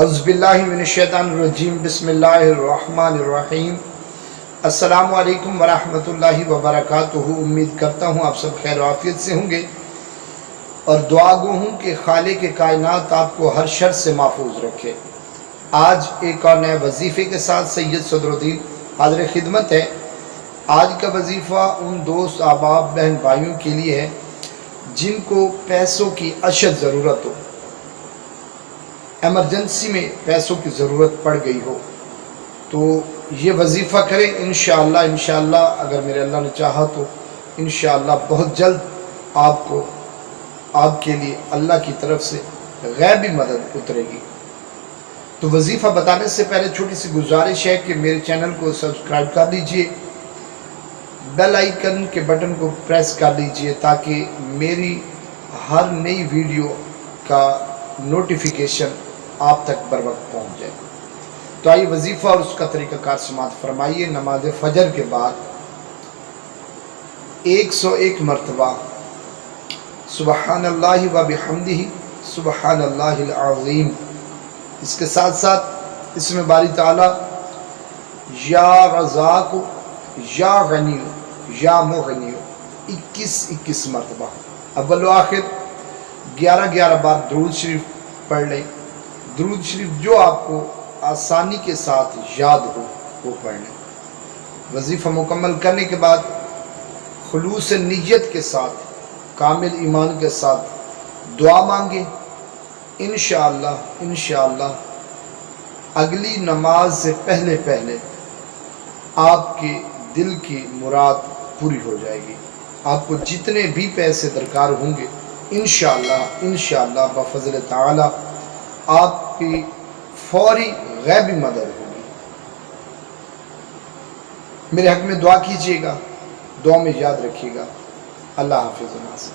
اعوذ باللہ من الشیطان الرجیم بسم اللہ الرحمن الرحیم السلام علیکم ورحمۃ اللہ وبرکاتہ۔ امید کرتا ہوں آپ سب خیر و عافیت سے ہوں گے اور دعا گو ہوں کہ خالق کائنات آپ کو ہر شر سے محفوظ رکھے۔ آج ایک اور نئے وظیفے کے ساتھ سید صدر الدین حاضر خدمت ہے۔ آج کا وظیفہ ان دوست احباب بہن بھائیوں کے لیے ہے جن کو پیسوں کی اشد ضرورت ہو، ایمرجنسی میں پیسوں کی ضرورت پڑ گئی ہو، تو یہ وظیفہ کریں انشاءاللہ اگر میرے اللہ نے چاہا تو انشاءاللہ بہت جلد آپ کے لیے اللہ کی طرف سے غیبی مدد اترے گی۔ تو وظیفہ بتانے سے پہلے چھوٹی سی گزارش ہے کہ میرے چینل کو سبسکرائب کر لیجئے، بیل آئیکن کے بٹن کو پریس کر لیجئے تاکہ میری ہر نئی ویڈیو کا نوٹیفیکیشن آپ تک بر وقت پہنچ جائے۔ تو آئیے وظیفہ اور اس کا طریقہ کار سماعت فرمائیے۔ نماز فجر کے بعد 101 مرتبہ سبحان اللہ و بحمدہ سبحان اللہ العظیم، اس کے ساتھ ساتھ اسم باری تعالی یا رزاق یا غنی یا مغنی 21 مرتبہ، اول و آخر 11 بار درود شریف پڑھ لیں۔ درود شریف جو آپ کو آسانی کے ساتھ یاد ہو وہ پڑھ لیں۔ وظیفہ مکمل کرنے کے بعد خلوص نیت کے ساتھ، کامل ایمان کے ساتھ دعا مانگیں۔ انشاءاللہ اگلی نماز سے پہلے آپ کے دل کی مراد پوری ہو جائے گی۔ آپ کو جتنے بھی پیسے درکار ہوں گے انشاءاللہ بفضل تعالی آپ کی فوری غیبی مدد ہوگی۔ میرے حق میں دعا کیجیے گا، دعا میں یاد رکھیے گا۔ اللہ حافظ۔